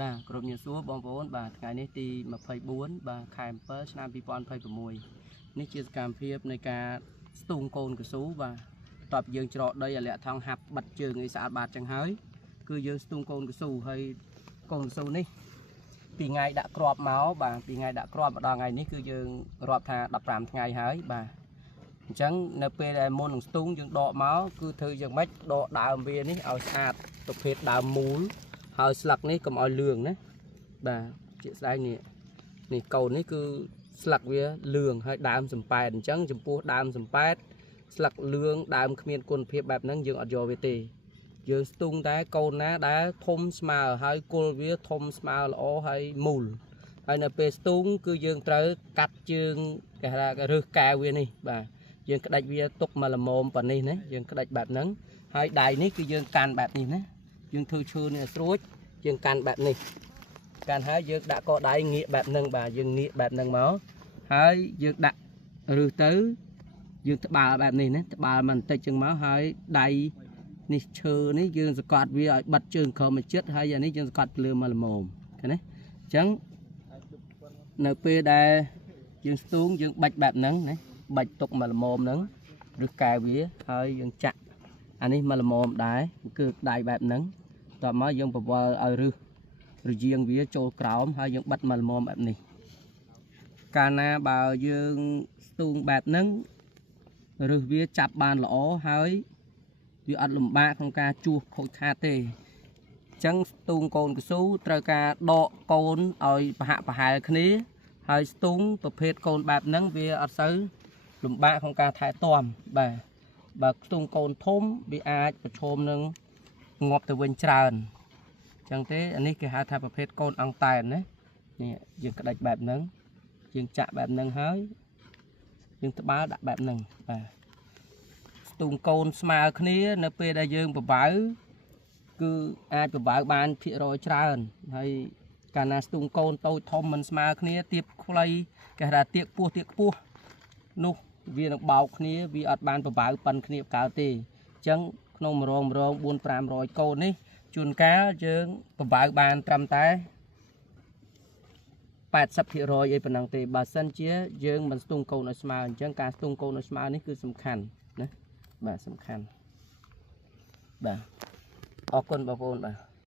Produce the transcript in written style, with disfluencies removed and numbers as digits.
បាទគ្រប់ញាសួរបងប្អូនបាទថ្ងៃនេះទី24បាទខែ7ឆ្នាំ2026នេះជាសកម្មភាពនៃការស្ទូងកូនកស៊ូបាទតបយើងច្រកដីឲ្យលាក់ថងហាប់បិទជើងឲ្យស្អាតបាតចឹងហើយគឺយើងស្ទូងកូនកស៊ូហើយកូនកស៊ូនេះពីថ្ងៃដាក់គ្រាប់មកបាទពីថ្ងៃដាក់គ្រាប់មកដល់ថ្ងៃនេះគឺយើងរាប់ថា15ថ្ងៃហើយបាទអញ្ចឹងនៅពេលដែលមុននឹងស្ទូងយើងដកមកគឺធ្វើយ៉ាងម៉េចដកដើមវានេះឲ្យស្អាតប្រភេទដើមមូលហើយស្លឹកនេះកុំឲ្យលឿងណាបាទជាស្ដែងនេះកូននេះគឺស្លឹកវាលឿងហើយដើមសំប៉ែតអញ្ចឹងចំពោះដើមសំប៉ែតស្លឹកលឿងដើមគ្មានគុណភាពបែបហ្នឹងយើងអត់យកវាទេយើងស្ទូងតែកូនណាដែលធំស្មើហើយគល់វាធំស្មើល្អហើយមូលហើយនៅពេលស្ទូងគឺយើងត្រូវកាត់ជើងគេហៅថារើសកែវវានេះបាទយើងក្តាច់វាទុកមកល្មមប៉ុណ្នេះណាយើងក្តាច់បែបហ្នឹងហើយដៃនេះគឺយើងកាន់បែបនេះណាយើងធ្វើឈើនេះឲ្យស្រួចយើងកាន់បែបនេះកាន់ហើយយើងដាក់កដៃងាកបែបហ្នឹងបាទយើងងាកបែបហ្នឹងមកហើយយើងដាក់ឬទៅយើងត្បាល់បែបនេះណាត្បាល់មកបន្តិចចឹងមកហើយដៃនេះឈើនេះយើងសកាត់វាឲ្យបិទជើងក្រោមមកជិតហើយអានេះយើងសកាត់ភ្លើមកល្មមឃើញទេអញ្ចឹងនៅពេលដែលយើងស្ទូងយើងបាច់បែបហ្នឹងណាបាច់ទុកមកល្មមហ្នឹងឬកែវាហើយយើងចាក់អានេះមកល្មមដែរគឺដៃបែបហ្នឹងតោះមកយើងបវល់ឲ្យរយាងវាចូលក្រោមហើយយើងបិទមកល្មមបែបនេះកាលណាបើយើងស្ទូងបែបហ្នឹងឬវាចាប់បានល្អហើយវាអត់លំបាកក្នុងការជួសខូចខាតទេអញ្ចឹងស្ទូងកូនកស៊ូត្រូវការដកកូនឲ្យប្រហាក់ប្រហែលគ្នាហើយស្ទូងប្រភេទកូនបែបហ្នឹងវាអត់សូវលំបាកក្នុងការថែទាំបាទបើស្ទូងកូនធំវាអាចប្រឈមនឹងងាប់ទៅវិញច្រើនអញ្ចឹងទេអានេះគេហៅថាប្រភេទកូនអង្តែនណានេះយើងក្តាច់បែបហ្នឹងយើងចាក់បែបហ្នឹងហើយយើងត្បាល់ដាក់បែបហ្នឹងបាទស្ទូងកូនស្មើគ្នានៅពេលដែលយើងបបៅគឺអាចបបៅបានភាគរយច្រើនហើយកាលណាស្ទូងកូនតូចធំមិនស្មើគ្នាទៀបខ្លីគេហៅថាទៀបពោះទៀបខ្ពស់នោះវានឹងបោកគ្នាវាអត់បានបបៅប៉ិនគ្នាកើតទេអញ្ចឹងក្នុងម្រង400-500កូននេះជួនកាលយើងបបៅបានត្រឹមតែ80%អីប៉ុណ្ណឹងទេបើសិនជាយើងមិនស្ទូងកូនឲ្យស្មើអញ្ចឹងការស្ទូងកូនឲ្យស្មើនេះគឺសំខាន់ណាបាទសំខាន់បាទអរគុណបងប្អូនបាទ